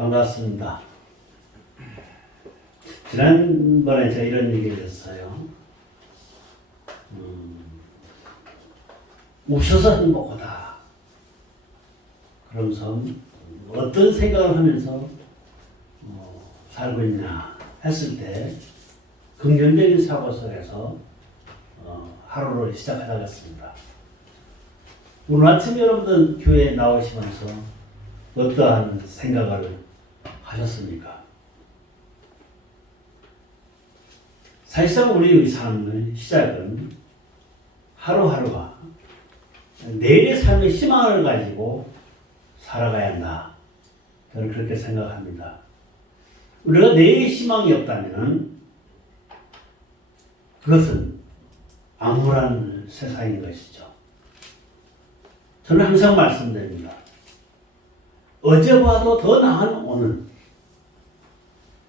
반갑습니다. 지난번에 제가 이런 얘기를 했어요. 우셔서 행복하다. 그러면서 어떤 생각을 하면서 살고 있냐 했을 때 긍정적인 사고 속에서 하루를 시작하겠습니다. 오늘 아침 여러분들 교회에 나오시면서 어떠한 생각을 하셨습니까? 사실상 우리의 삶의 시작은 하루하루가 내일의 삶의 희망을 가지고 살아가야 한다. 저는 그렇게 생각합니다. 우리가 내일의 희망이 없다면 그것은 암울한 세상인 것이죠. 저는 항상 말씀드립니다. 어제보다도 더 나은 오늘,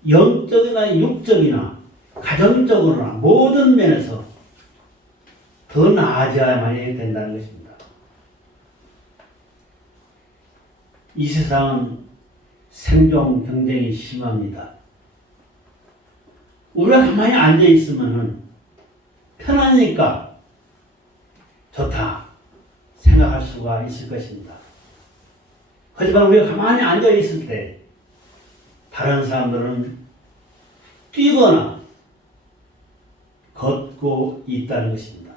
영적이나 육적이나 가정적으로나 모든 면에서 더 나아져야만 된다는 것입니다. 이 세상은 생존 경쟁이 심합니다. 우리가 가만히 앉아 있으면 편하니까 좋다 생각할 수가 있을 것입니다. 하지만 우리가 가만히 앉아 있을 때 다른 사람들은 뛰거나 걷고 있다는 것입니다.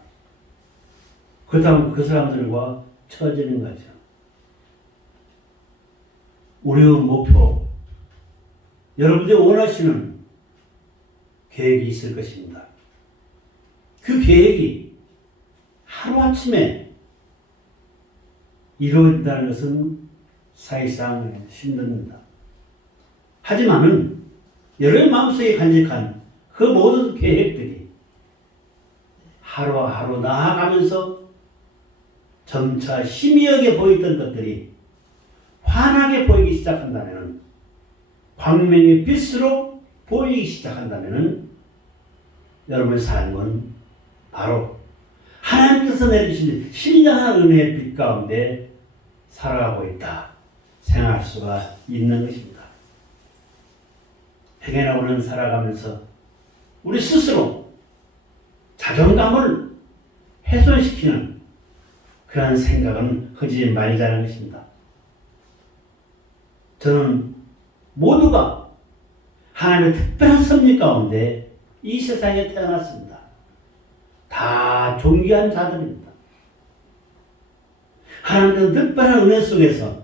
그렇다면 그 사람들과 처지는 거죠. 우리의 목표, 여러분들이 원하시는 계획이 있을 것입니다. 그 계획이 하루아침에 이루어진다는 것은 사실상 힘듭니다. 하지만은 여러분의 마음속에 간직한 그 모든 계획들이 하루하루 나아가면서 점차 희미하게 보이던 것들이 환하게 보이기 시작한다면, 광명의 빛으로 보이기 시작한다면 여러분의 삶은 바로 하나님께서 내주신 신령한 은혜의 빛 가운데 살아가고 있다 생각할 수가 있는 것입니다. 행해나오는 살아가면서 우리 스스로 자존감을 훼손시키는 그런 생각은 하지 말자는 것입니다. 저는 모두가 하나님의 특별한 섭리 가운데 이 세상에 태어났습니다. 다 존귀한 자들입니다. 하나님의 특별한 은혜 속에서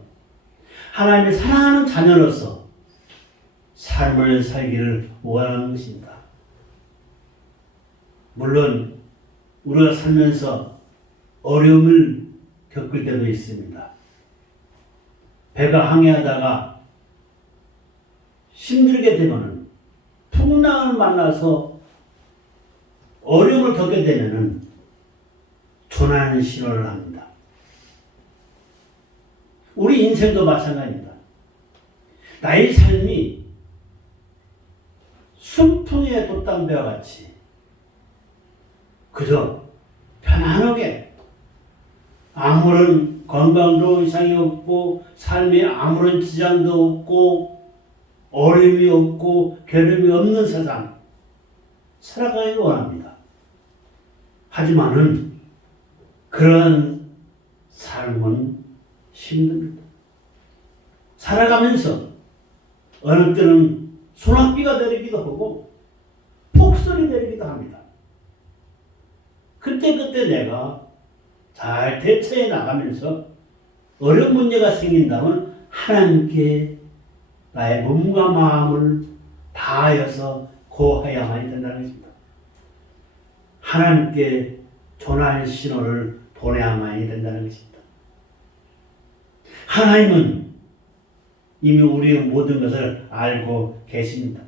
하나님의 사랑하는 자녀로서 삶을 살기를 원하는 것입니다. 물론 우리가 살면서 어려움을 겪을 때도 있습니다. 배가 항해하다가 힘들게 되면 풍랑을 만나서 어려움을 겪게 되면 조난의 신호를 합니다. 우리 인생도 마찬가지입니다. 나의 삶이 순풍에 돛담배와 같이 그저 편안하게 아무런 건강도 이상이 없고 삶에 아무런 지장도 없고 어려움이 없고 괴로움이 없는 세상 살아가길 원합니다. 하지만은 그런 삶은 힘듭니다. 살아가면서 어느 때는 소낙비가 내리기도 하고 폭설이 내리기도 합니다. 그때 내가 잘 대처해 나가면서 어려운 문제가 생긴다면 하나님께 나의 몸과 마음을 다하여서 고해야만 된다는 것입니다. 하나님께 조난의 신호를 보내야만 된다는 것입니다. 하나님은 이미 우리의 모든 것을 알고 계십니다.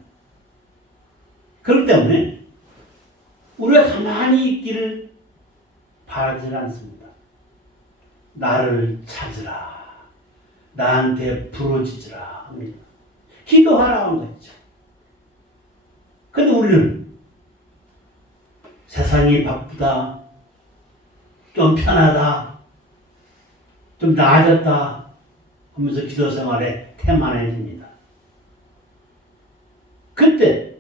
그렇기 때문에 우리가 가만히 있기를 바라지 않습니다. 나를 찾으라. 나한테 부르짖으라 합니다. 기도하라는 거죠. 그런데 우리는 세상이 바쁘다, 좀 편하다, 좀 나아졌다 하면서 기도 생활에 태만해집니다. 그때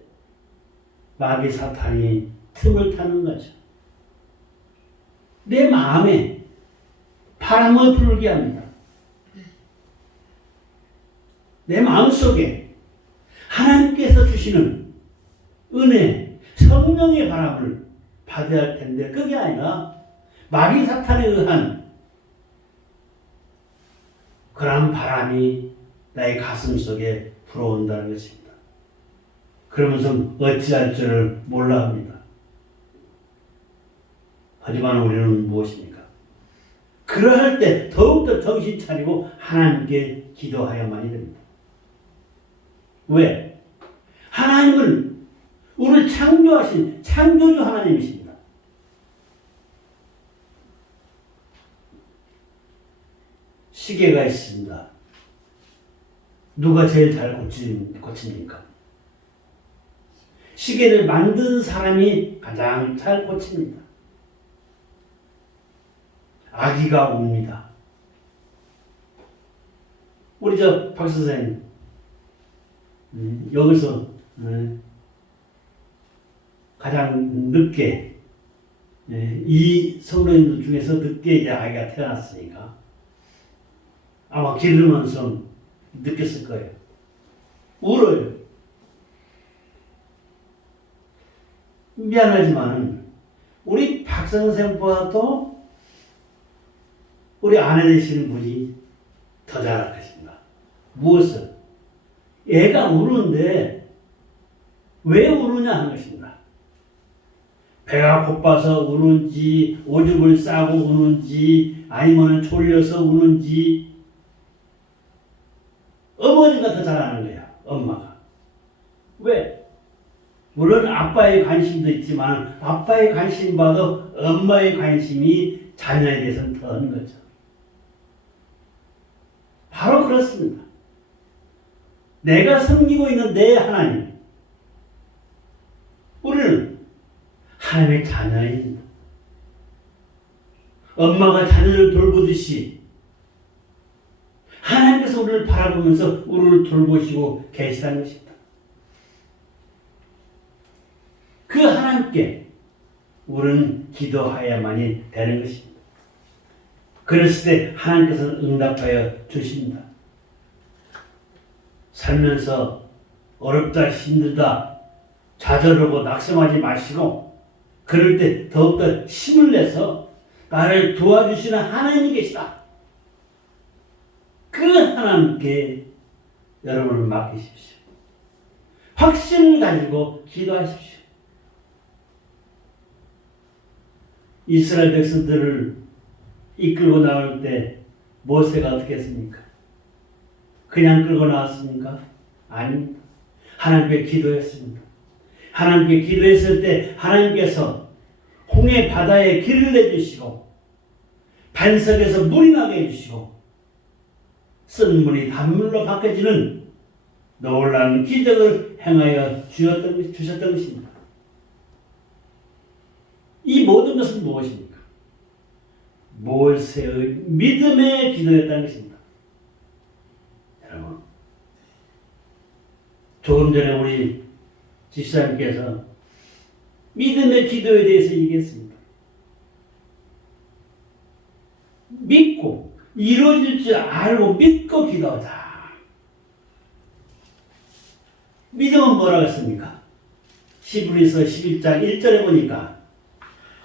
마귀 사탄이 틈을 타는 거죠. 내 마음에 바람을 불게 합니다. 내 마음속에 하나님께서 주시는 은혜, 성령의 바람을 받아야 할 텐데 그게 아니라 마귀 사탄에 의한 그런 바람이 나의 가슴 속에 불어온다는 것입니다. 그러면서 어찌할 줄을 몰라 합니다. 하지만 우리는 무엇입니까? 그러할 때 더욱더 정신 차리고 하나님께 기도하여만이 됩니다. 왜? 하나님은 우리를 창조하신 창조주 하나님이십니다. 시계가 있습니다. 누가 제일 잘 고칩니까? 시계를 만든 사람이 가장 잘 고칩니다. 아기가 웁니다. 우리 박 선생님 여기서 가장 늦게 이 성도님들 중에서 늦게 이제 아기가 태어났으니까 아마 기르면서 느꼈을 거예요. 울어요. 미안하지만 우리 박 선생보다도 우리 아내 되시는 분이 더 잘할 것입니다. 무엇을? 애가 우는데 왜 우느냐 하는 것입니다. 배가 고파서 우는지, 오줌을 싸고 우는지, 아니면 졸려서 우는지, 어머니가 더 잘하는 거야, 엄마가. 왜? 물론 아빠의 관심도 있지만 아빠의 관심보다 엄마의 관심이 자녀에 대해서는 더한 거죠. 바로 그렇습니다. 내가 섬기고 있는 내 하나님, 우리는 하나님의 자녀입니다. 엄마가 자녀를 돌보듯이 하나님께서 우리를 바라보면서 우리를 돌보시고 계시다는 것입니다. 그 하나님께 우리는 기도하여야만이 되는 것입니다. 그랬을 때 하나님께서는 응답하여 주십니다. 살면서 어렵다 힘들다 좌절하고 낙심하지 마시고 그럴 때 더욱더 힘을 내서 나를 도와주시는 하나님이 계시다. 그 하나님께 여러분을 맡기십시오. 확신을 가지고 기도하십시오. 이스라엘 백성들을 이끌고 나올 때 모세가 어떻게 했습니까? 그냥 끌고 나왔습니까? 아닙니다. 하나님께 기도했습니다. 하나님께 기도했을 때 하나님께서 홍해 바다에 길을 내주시고 반석에서 물이 나게 해주시고 쓴 물이 단물로 바뀌어지는 놀라운 기적을 행하여 주셨던 것입니다. 이 모든 것은 무엇입니까? 모세의 믿음의 기도였다는 것입니다. 여러분, 조금 전에 우리 집사님께서 믿음의 기도에 대해서 얘기했습니다. 믿고 이루어질 줄 알고 믿고 기도하자. 믿음은 뭐라고 했습니까? 히브리서 11장 1절에 보니까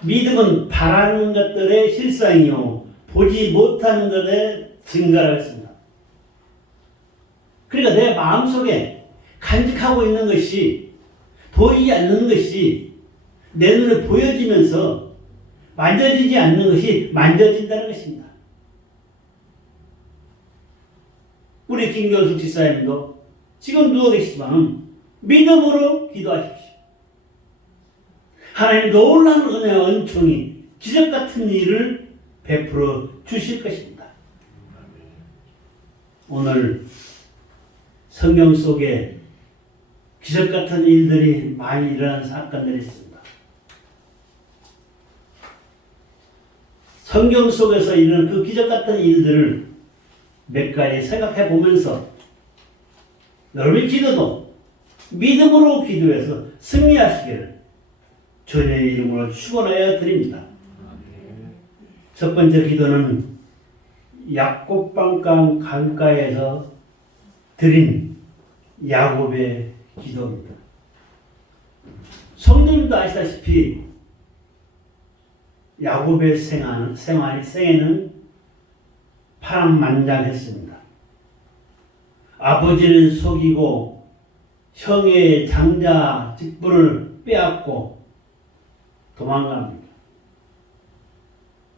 믿음은 바라는 것들의 실상이요 보지 못하는 것의 증거라고 했습니다. 그러니까 내 마음속에 간직하고 있는 것이 보이지 않는 것이 내 눈에 보여지면서 만져지지 않는 것이 만져진다는 것입니다. 우리 김경숙 집사님도 지금 누워 계시지만 믿음으로 기도하십시오. 하나님 놀라운 은혜와 은총이 기적 같은 일을 베풀어 주실 것입니다. 오늘 성경 속에 기적 같은 일들이 많이 일어난 사건들이 있습니다. 성경 속에서 일어난 그 기적 같은 일들을 몇 가지 생각해 보면서 여러분의 기도도 믿음으로 기도해서 승리하시기를 주님의 이름으로 축원하여 드립니다. 첫 번째 기도는 야곱강 강가에서 드린 야곱의 기도입니다. 성도님도 아시다시피 야곱의 생애는 파란만장했습니다. 아버지를 속이고 형의 장자 직분을 빼앗고 도망갑니다.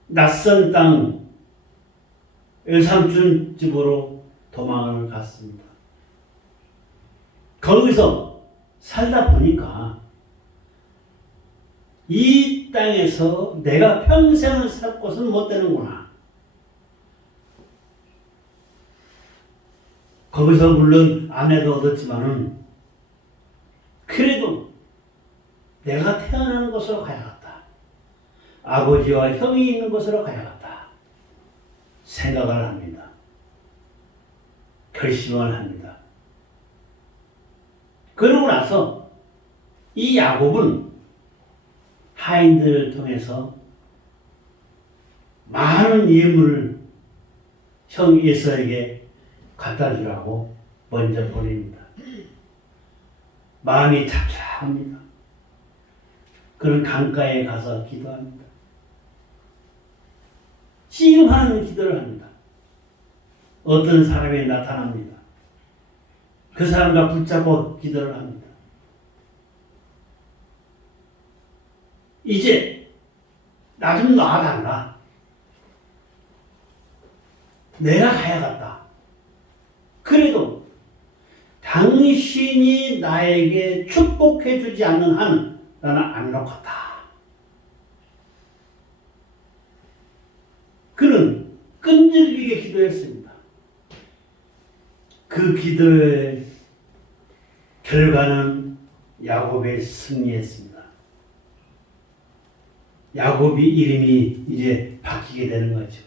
낯선 땅 외삼촌 집으로 도망을 갔습니다. 거기서 살다 보니까 이 땅에서 내가 평생을 살 곳은 못 되는구나. 거기서 물론 아내도 얻었지만은 그래도 내가 태어나는 곳으로 가야겠다. 아버지와 형이 있는 곳으로 가야겠다. 생각을 합니다. 결심을 합니다. 그러고 나서 이 야곱은 하인들을 통해서 많은 예물을 형 에서에게 갖다 주라고 먼저 보냅니다. 마음이 착잡합니다. 그런 강가에 가서 기도합니다. 씨름하는 기도를 합니다. 어떤 사람이 나타납니다. 그 사람과 붙잡고 기도를 합니다. 이제 나 좀 놔달라. 내가 가야겠다. 그래도 당신이 나에게 축복해 주지 않는 한 나는 안 놓겠다. 그는 끈질기게 기도했습니다. 그 기도의 결과는 야곱의 승리했습니다. 야곱이 이름이 이제 바뀌게 되는 거죠.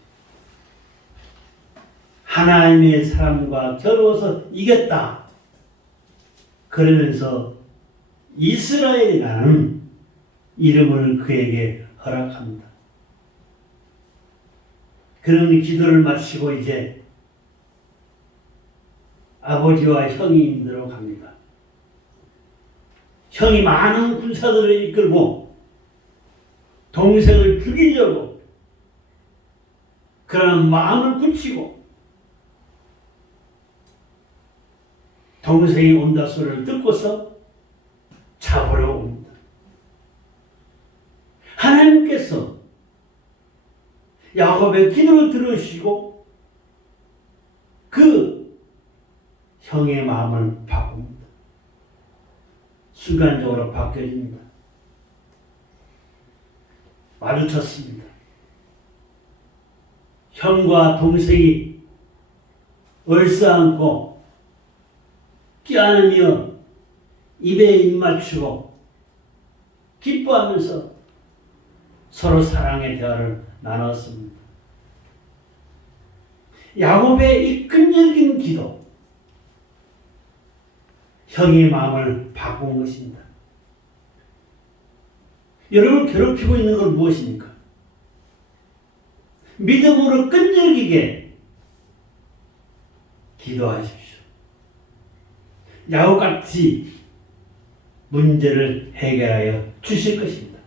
하나님의 사람과 겨루어서 이겼다. 그러면서 이스라엘이라는 이름을 그에게 허락합니다. 그런 기도를 마치고 이제 아버지와 형이 인도로 갑니다. 형이 많은 군사들을 이끌고 동생을 죽이려고 그런 마음을 굳히고 동생이 온다 소리를 듣고서 잡으러 옵니다. 하나님께서 야곱의 기도를 들으시고 그 형의 마음을 바꿉니다. 순간적으로 바뀌어집니다. 마주쳤습니다. 형과 동생이 얼싸안고 껴안으며 입에 입 맞추고 기뻐하면서 서로 사랑의 대화를 나눴습니다. 야곱의 이 끈질긴 기도, 형의 마음을 바꾼 것입니다. 여러분 괴롭히고 있는 건 무엇입니까? 믿음으로 끈질기게 기도하십시오. 야곱같이 문제를 해결하여 주실 것입니다.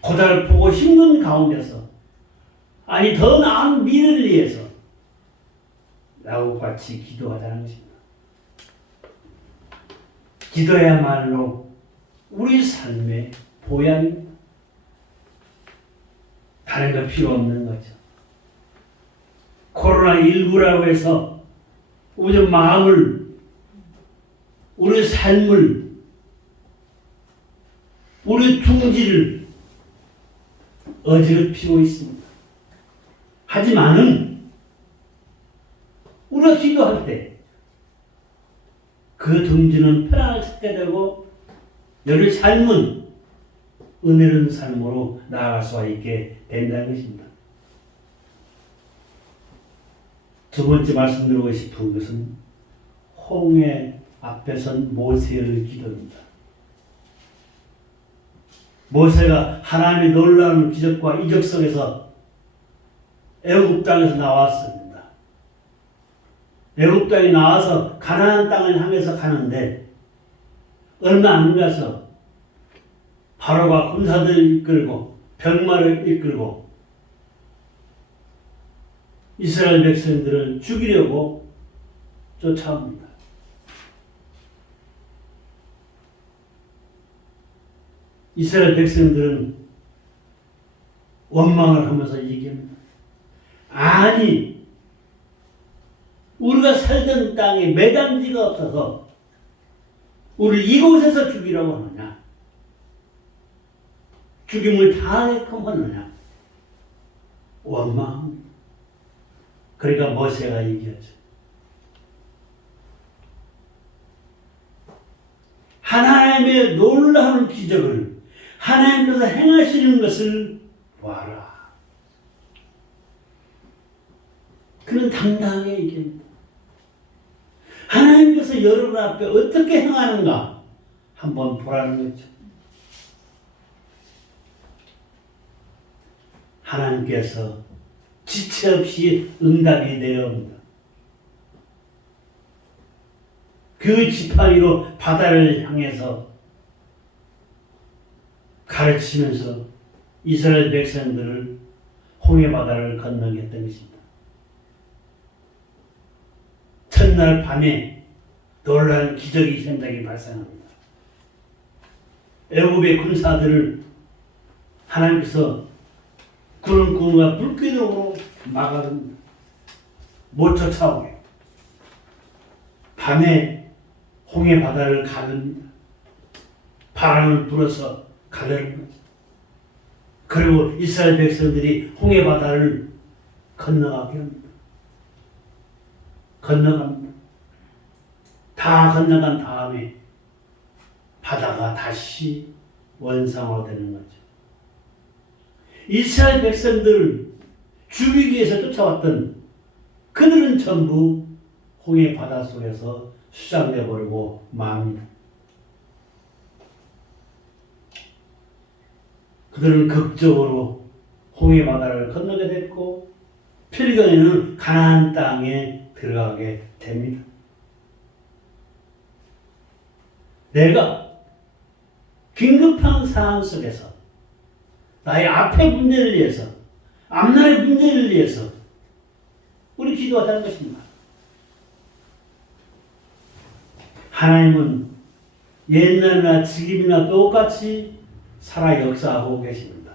고달프고 힘든 가운데서 아니 더 나은 미래를 위해서 야곱같이 기도하자는 것입니다. 기도야말로 우리 삶의 보양입니다. 다른 거 필요 없는 거죠. 코로나19라고 해서 우리 마음을, 우리 삶을, 우리 둥지를 어지럽히고 있습니다. 하지만은 우리가 기도할 때 그 둥지는 편안을 찾게 되고 너희 삶은 은혜로운 삶으로 나아갈 수 있게 된다는 것입니다. 두 번째 말씀드리고 싶은 것은 홍해 앞에 선 모세의 기도입니다. 모세가 하나님의 놀라운 기적과 이적 속에서 애굽 땅에서 나왔습니다. 애굽 땅에 나와서 가나안 땅을 향해서 가는데 얼마 안 가서 바로가 군사들을 이끌고 병마를 이끌고 이스라엘 백성들을 죽이려고 쫓아옵니다. 이스라엘 백성들은 원망을 하면서 얘기합니다. 아니, 우리가 살던 땅에 매단지가 없어서 우리를 이곳에서 죽이라고 하느냐? 죽임을 당하게끔 하느냐? 원망합니다. 그러니까 모세가 얘기하죠. 하나님의 놀라운 기적을 하나님께서 행하시는 것을 봐라. 그는 당당하게 얘기합니다. 하나님께서 여러분 앞에 어떻게 행하는가 한번 보라는 거죠. 하나님께서 지체 없이 응답이 되어옵니다. 그 지팡이로 바다를 향해서 가르치면서 이스라엘 백성들을 홍해 바다를 건너게 했던 것입니다. 첫날 밤에 놀라운 기적이 현장에 발생합니다. 애굽의 군사들을 하나님께서 구름과 불기둥으로 막아줍니다. 못 쫓아오게. 밤에 홍해 바다를 가릅니다. 바람을 불어서 가르는 거죠. 그리고 이스라엘 백성들이 홍해 바다를 건너가게 합니다. 건너갑니다. 다 건너간 다음에 바다가 다시 원상으로 되는 거죠. 이스라엘 백성들을 죽이기 위해서 쫓아왔던 그들은 전부 홍해 바다 속에서 수장되어 버리고 맙니다. 그들은 극적으로 홍해 바다를 건너게 됐고 필경에는 가나안 땅에 들어가게 됩니다. 내가 긴급한 상황 속에서 나의 앞의 문제를 위해서 앞날의 문제를 위해서 우리 기도하자는 것입니다. 하나님은 옛날이나 지금이나 똑같이 살아 역사하고 계십니다.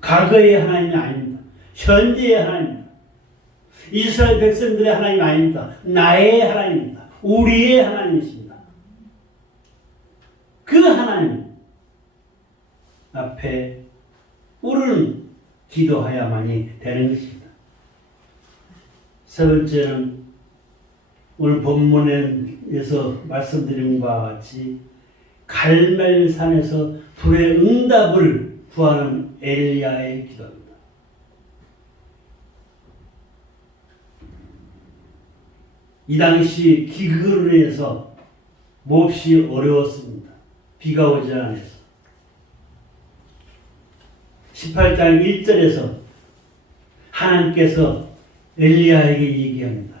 과거의 하나님이 아닙니다. 현재의 하나님입니다. 이스라엘 백성들의 하나님이 아닙니다. 나의 하나님입니다. 우리의 하나님이십니다. 그 하나님 앞에 우리는 기도해야만이 되는 것입니다. 세 번째는 오늘 본문에서 말씀드린 바와 같이 갈멜산에서 불의 응답을 구하는 엘리야의 기도입니다. 이 당시 기근으로 인해서 몹시 어려웠습니다. 비가 오지 않아서. 18장 1절에서 하나님께서 엘리야에게 얘기합니다.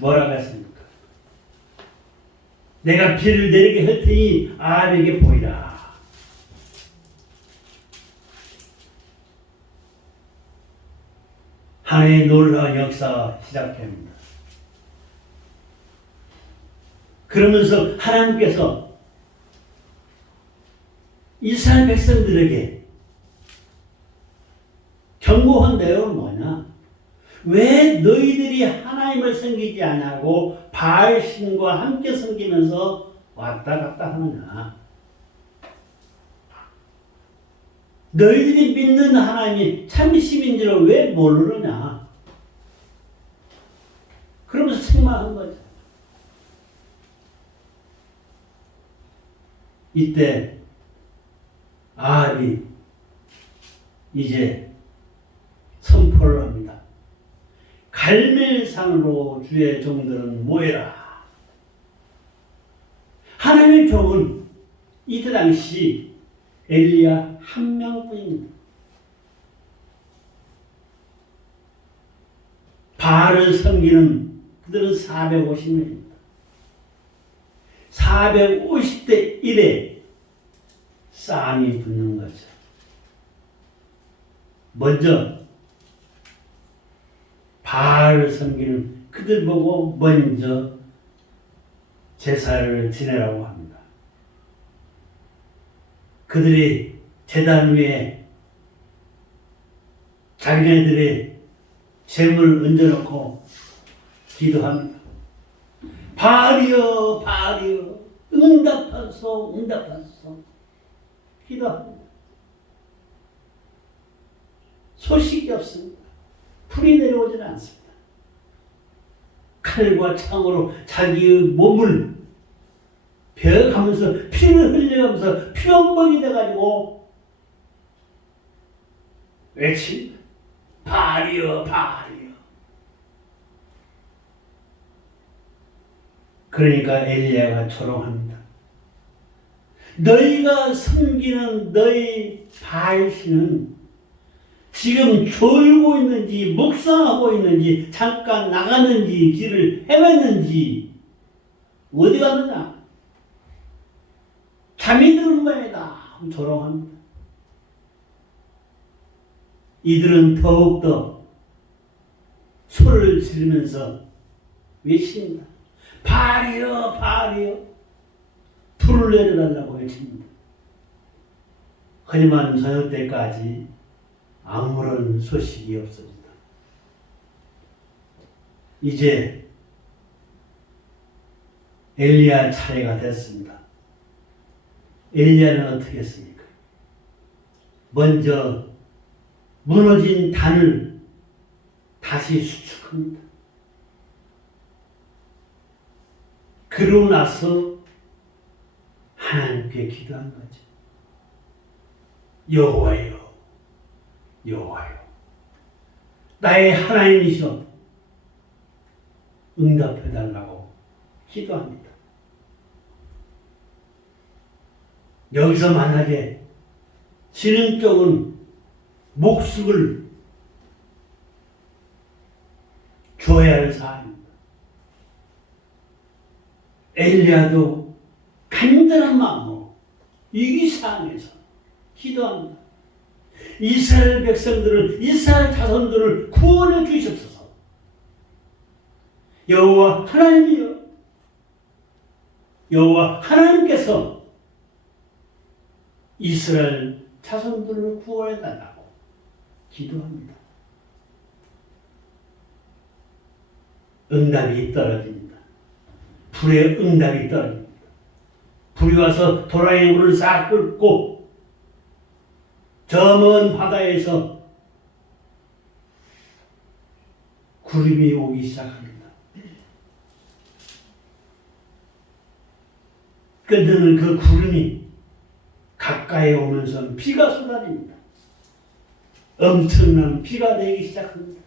뭐라고 했습니까? 내가 비를 내리게 할 테니 아합에게 보이라. 하나님의 놀라운 역사가 시작됩니다. 그러면서 하나님께서 이스라엘 백성들에게 경고한 내용은 뭐냐? 왜 너희들이 하나님을 섬기지 않냐고 바알신과 함께 섬기면서 왔다 갔다 하느냐? 너희들이 믿는 하나님이 참심인지를 왜 모르느냐? 그러면서 책망한 거죠. 이때 아합이 이제 선포를 합니다. 갈멜산으로 주의 종들은 모여라. 하나님의 종은 이때 당시 엘리야 한 명뿐입니다. 바알을 섬기는 그들은 450명입니다. 450대 1에 싸움이 붙는 거죠. 먼저 바알을 섬기는 그들 보고 먼저 제사를 지내라고 합니다. 그들이 제단 위에 자기네들의 재물을 얹어놓고 기도합니다. 바알이여 바알이여 응답하소 응답하소 기도합니다. 소식이 없습니다. 풀이 내려오지는 않습니다. 칼과 창으로 자기의 몸을 베어가면서 피를 흘려가면서 피원봉이 돼가지고 외칩니다. 바알이여 바알이여. 그러니까 엘리야가 조롱합니다. 너희가 섬기는 너희 바알신은 지금 졸고 있는지 묵상하고 있는지 잠깐 나갔는지 길을 헤맸는지 어디 갔느냐? 잠이 드는 모양이다. 조롱합니다. 이들은 더욱더 소리를 지르면서 외칩니다. 바알이여 바알이여 불을 내려달라고 외칩니다. 하지만 저녁 때까지 아무런 소식이 없습니다. 이제 엘리야 차례가 됐습니다. 엘리야는 어떻게 했습니까? 먼저 무너진 단을 다시 수축합니다. 그러고 나서 하나님께 기도한 거죠. 여호와여 여호와여 나의 하나님이시여 응답해달라고 기도합니다. 여기서 만약에 지는 쪽은 목숨을 줘야 할 사안입니다. 엘리야도 간절한 마음으로 이 상황에서 기도합니다. 이스라엘 백성들을 이스라엘 자손들을 구원해 주시옵소서. 여호와 하나님이여 여호와 하나님께서 이스라엘 자손들을 구원해 달라고 기도합니다. 응답이 떨어집니다. 불의 응답이 떨어집니다. 불이 와서 도라의 물을 싹 끓고 저 먼 바다에서 구름이 오기 시작합니다. 그때는 그 구름이 가까이 오면서 비가 쏟아집니다. 엄청난 비가 내리기 시작합니다.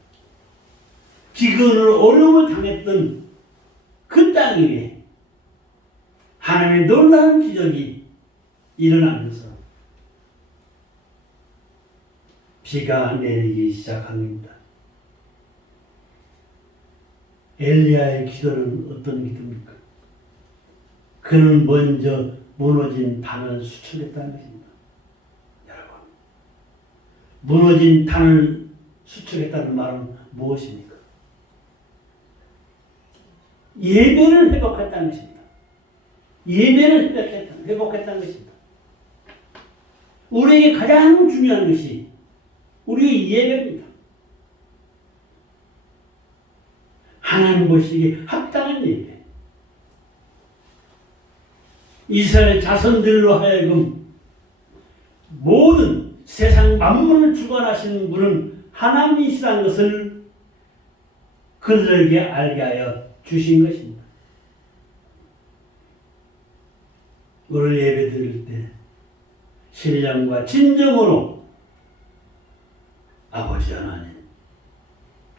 기근을 어려움을 당했던 그 땅 위에 하나님의 놀라운 기적이 일어나면서 비가 내리기 시작합니다. 엘리야의 기도는 어떤 기도입니까? 그는 먼저 무너진 단을 수축했다는 것입니다. 여러분, 무너진 단을 수축했다는 말은 무엇입니까? 예배를 회복했다는 것입니다. 예배를 회복했다는 것입니다. 우리에게 가장 중요한 것이 우리의 예배입니다. 하나님 보시기에 합당한 예배. 이스라엘 자손들로 하여금 모든 세상 만물을 주관하시는 분은 하나님이시라는 것을 그들에게 알게 하여 주신 것입니다. 오늘 예배 드릴 때 신령과 진정으로 아버지 하나님,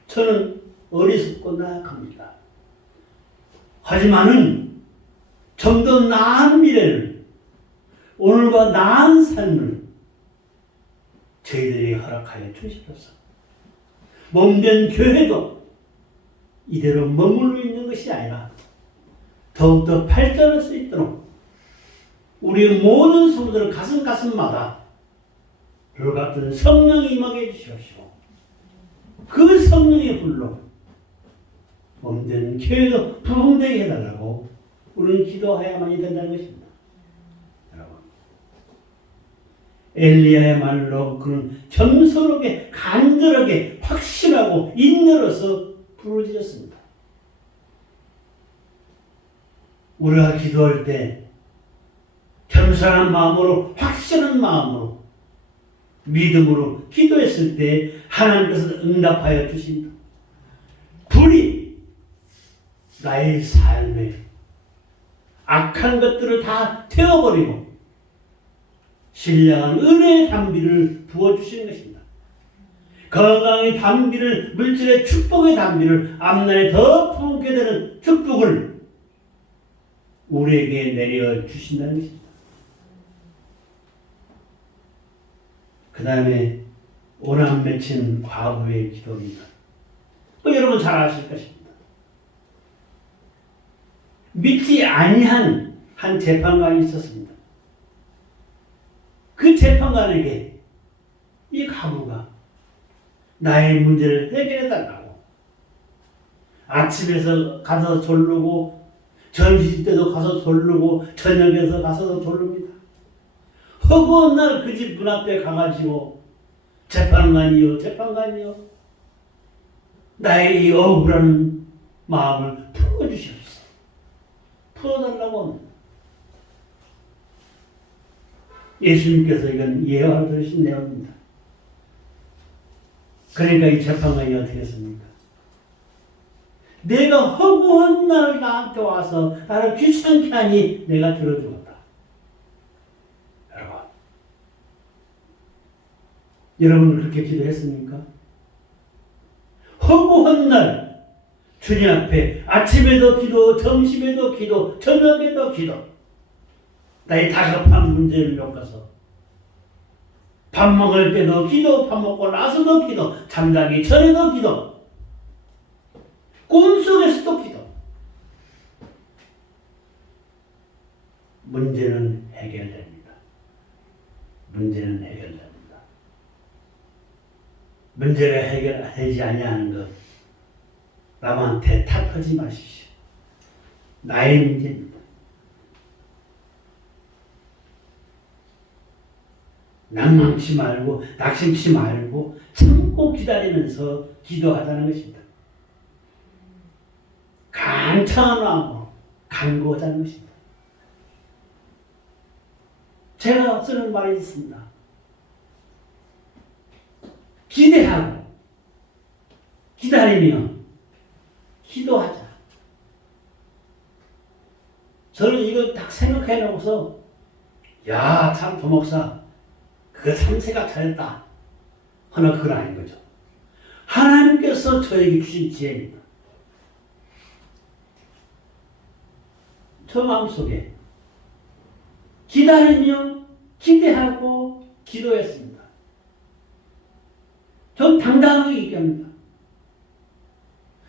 저는 어리석고 나약합니다. 하지만은 좀 더 나은 미래를, 오늘과 나은 삶을 저희들에게 허락하여 주시옵소서. 몸된 교회도 이대로 머물러 있는 것이 아니라 더욱더 발전할 수 있도록 우리 모든 성도들 가슴마다 불 같은 성령이 임하게 해주시옵시고, 그 성령의 불로 몸된 교회도 부흥되게 해달라고 우리는 기도해야만이 된다는 것입니다. 여러분, 엘리야야말로 그는 겸손하게 간절하게 확신하고 인내로서 부르짖었습니다. 우리가 기도할 때 겸손한 마음으로, 확신한 마음으로, 믿음으로 기도했을 때 하나님께서 응답하여 주신다. 불이 나의 삶에 악한 것들을 다 태워버리고 신령한 은혜의 담비를 부어주시는 것입니다. 건강의 담비를, 물질의 축복의 담비를, 앞날에 더 부게 되는 축복을 우리에게 내려주신다는 것입니다. 그 다음에 오남 맺힌 과부의 기도입니다. 여러분 잘 아실 것입니다. 믿지 아니한 한 재판관이 있었습니다. 그 재판관에게 이 과부가 나의 문제를 해결해달라고 아침에서 가서 졸르고 점심때도 가서 졸르고 저녁에서 가서도 졸릅니다. 허구한 날 그 집 문 앞에 가가지고 재판관이요 나의 이 억울한 마음을 풀어주시옵소서. 풀어달라고 합니다. 예수님께서 이건 예언을 들으신 내용입니다. 그러니까 이 재판관이 어떻게 했습니까? 내가 허구한 날 나한테 와서 나를 귀찮게 하니 내가 들어주었다. 여러분 그렇게 기도했습니까? 허구한 날 주님 앞에 아침에도 기도, 점심에도 기도, 저녁에도 기도, 나의 다급한 문제를 엮어서 밥 먹을 때도 기도, 밥 먹고 나서도 기도, 잠자기 전에도 기도, 꿈속에서도 기도. 문제는 해결됩니다. 문제는 해결됩니다. 문제가 해결되지 아니하는 것, 남한테 탓하지 마십시오. 나의 문제입니다. 낭망치 말고 낙심치 말고 참고 기다리면서 기도하자는 것입니다. 간청한 마음으로 간구하자는 것입니다. 제가 쓰는 말이 있습니다. 기대하고 기다리며 기도하자. 저는 이걸 딱 생각해 놓고서 야, 참 도목사 그거 참 생각 잘했다 하나 그건 아닌 거죠. 하나님께서 저에게 주신 지혜입니다. 저 마음속에 기다리며 기대하고 기도했습니다. 전 당당하게 얘기합니다.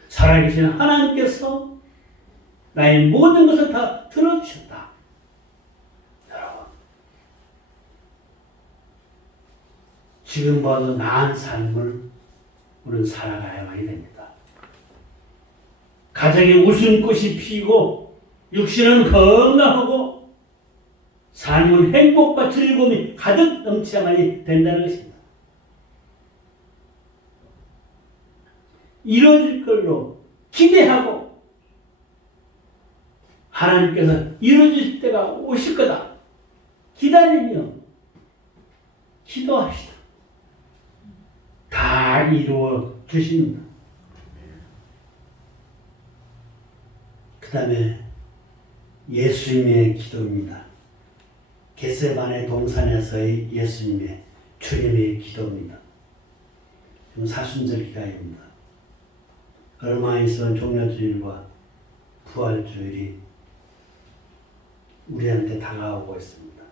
살아계신 하나님께서 나의 모든 것을 다 들어주셨다. 여러분, 지금 봐도 나은 삶을 우리는 살아가야만이 됩니다. 가정에 웃음꽃이 피고 육신은 건강하고 삶은 행복과 즐거움이 가득 넘쳐야만이 된다는 것입니다. 이루어질 걸로 기대하고 하나님께서 이루어질 때가 오실 거다 기다리며 기도합시다. 다 이루어 주십니다. 그 다음에 예수님의 기도입니다. 겟세마네 동산에서의 예수님의 주님의 기도입니다. 좀 사순절 기가입니다. 얼마 있으면 종려주일과 부활주일이 우리한테 다가오고 있습니다.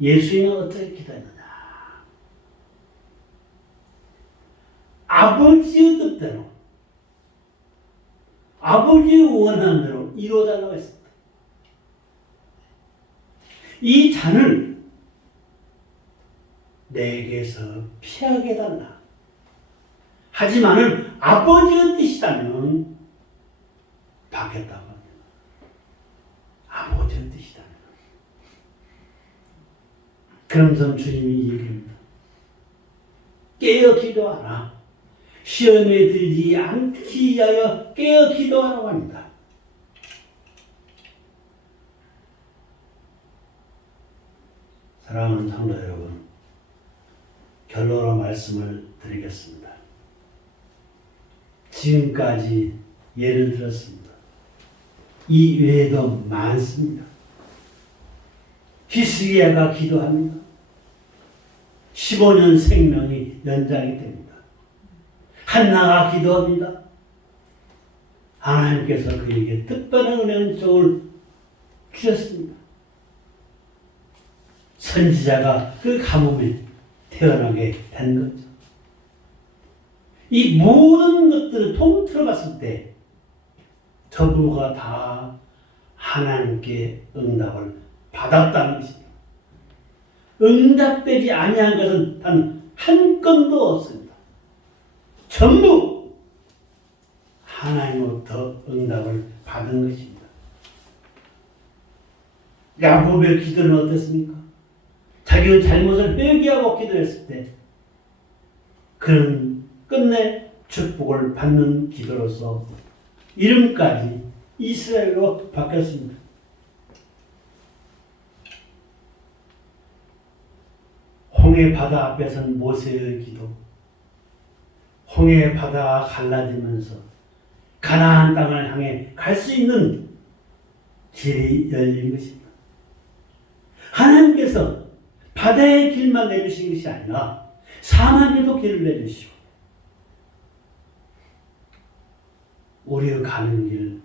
예수님은 어떻게 기도했느냐? 아버지의 뜻대로, 아버지의 원하는 대로 이루어달라고 했습니다. 이 잔을 내게서 피하게 해달라. 하지만은 아버지의 뜻이다면 받겠다고 합니다. 아버지의 뜻이다면. 그러면서 주님이 얘기합니다. 깨어 기도하라. 시험에 들지 않기 위하여 깨어 기도하라고 합니다. 사랑하는 성도 여러분, 결론으로 말씀을 드리겠습니다. 지금까지 예를 들었습니다. 이 외에도 많습니다. 히스기야가 기도합니다. 15년 생명이 연장이 됩니다. 한나가 기도합니다. 하나님께서 그에게 특별한 은총을 주셨습니다. 선지자가 그 가뭄에 태어나게 된 거죠. 이 모든 것들을 통틀어 봤을 때 전부가 다 하나님께 응답을 받았다는 것입니다. 응답되지 아니한 것은 단 한 건도 없습니다. 전부 하나님으로부터 응답을 받은 것입니다. 야곱의 기도는 어땠습니까? 자기의 잘못을 회개하고 기도했을 때 그는 끝내 축복을 받는 기도로서 이름까지 이스라엘로 바뀌었습니다. 홍해 바다 앞에선 모세의 기도, 홍해 바다가 갈라지면서 가나안 땅을 향해 갈 수 있는 길이 열린 것입니다. 하나님께서 바다의 길만 내주신 것이 아니라 사막에도 길을 내주시고 우리가 가는 길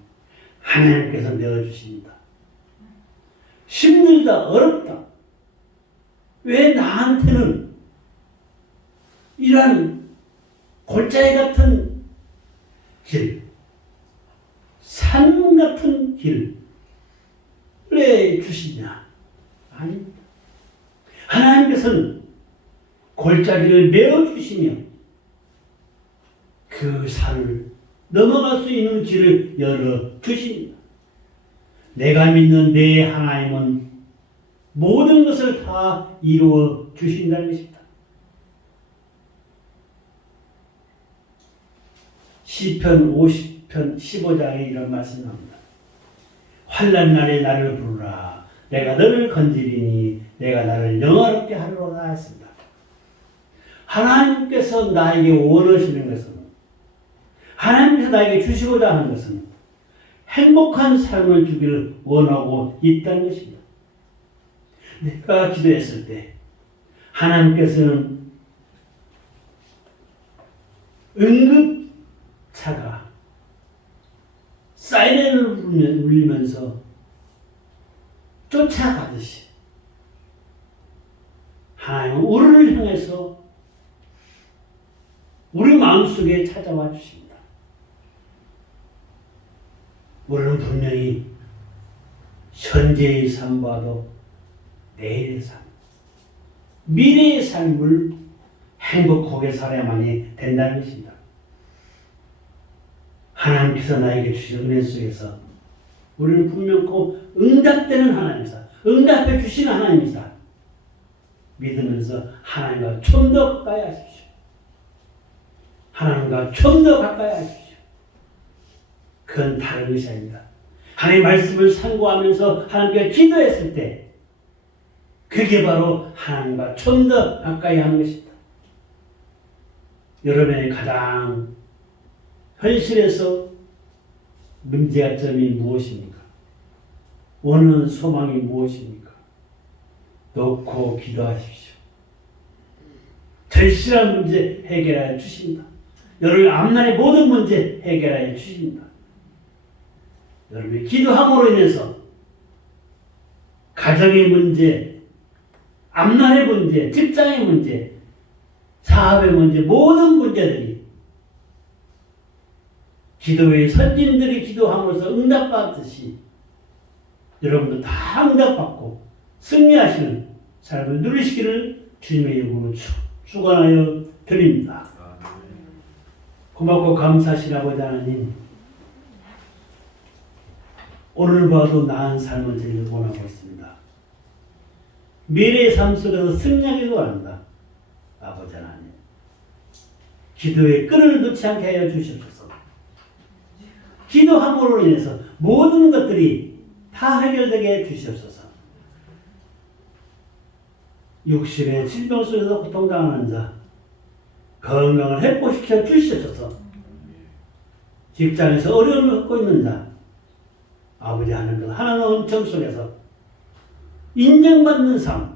하나님께서 내어주십니다. 힘들다, 어렵다. 왜 나한테는 이러한 골짜기 같은 길, 산 같은 길을 왜 주시냐? 아닙니다. 하나님께서는 골짜기를 메어주시며 그 산을 넘어갈 수 있는 길을 열어주십니다. 내가 믿는 내 하나님은 모든 것을 다 이루어 주신다는 것입니다. 시편 50편 15장에 이런 말씀이 나옵니다. 환난 날에 나를 부르라. 내가 너를 건지리니 내가 나를 영화롭게 하리로다 했습니다. 하나님께서 나에게 원하시는 것은, 하나님께서 나에게 주시고자 하는 것은 행복한 삶을 주기를 원하고 있다는 것입니다. 내가 기도했을 때 하나님께서는 응급차가 사이렌을 울리면서 쫓아가듯이 하나님은 우리를 향해서 우리 마음속에 찾아와 주십니다. 우리는 분명히 현재의 삶과도 내일의 삶, 미래의 삶을 행복하게 살아야만이 된다는 것입니다. 하나님께서 나에게 주신 은혜 속에서 우리는 분명 꼭 응답되는 하나님이다. 응답해 주시는 하나님이다. 믿으면서 하나님과 좀 더 가까이 하십시오. 하나님과 좀 더 가까이 하십시오. 그건 다른 것이 아닙니다. 하나님의 말씀을 상고하면서 하나님께 기도했을 때 그게 바로 하나님과 좀 더 가까이 하는 것입니다. 여러분의 가장 현실에서 문제가 점이 무엇입니까? 원하는 소망이 무엇입니까? 놓고 기도하십시오. 절실한 문제 해결하여 주십니다. 여러분의 앞날의 모든 문제 해결하여 주십니다. 여러분이 기도함으로 인해서 가정의 문제, 앞날의 문제, 직장의 문제, 사업의 문제, 모든 문제들이 기도의 선진들이 기도함으로써 응답받듯이 여러분도 다 응답받고 승리하시는 삶을 누리시기를 주님의 이름으로 축원하여 드립니다. 고맙고 감사하신 아버지 하나님, 오늘 봐도 나은 삶을 저희를 원하고 있습니다. 미래의 삶 속에서 승리하기를 원합니다. 아버지 하나님, 기도의 끈을 놓지 않게 하여 주시옵소서. 기도함으로 인해서 모든 것들이 다 해결되게 해 주시옵소서. 육신의 질병 속에서 고통당하는 자 건강을 회복시켜 주시옵소서. 직장에서 어려움을 겪고 있는 자 아버지 하나님 하나님의 은총 속에서 인정받는 삶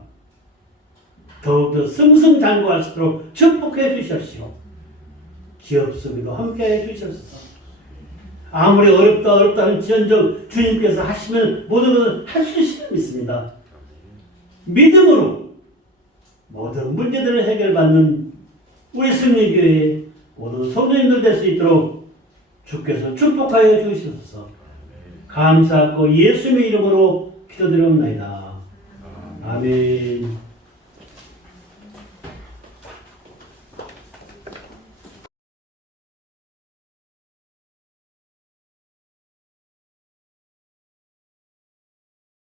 더욱더 승승장구할 수 있도록 축복해 주시옵시오. 기업 속에도 함께해 주시옵소서. 아무리 어렵다 할지언정 주님께서 하시면 모든 것을 할 수 있음을 믿습니다. 믿음으로 모든 문제들을 해결받는 우리 승리교회의 모든 성도님들 될 수 있도록 주께서 축복하여 주시옵소서. 감사하고 예수님의 이름으로 기도드리옵나이다. 아멘.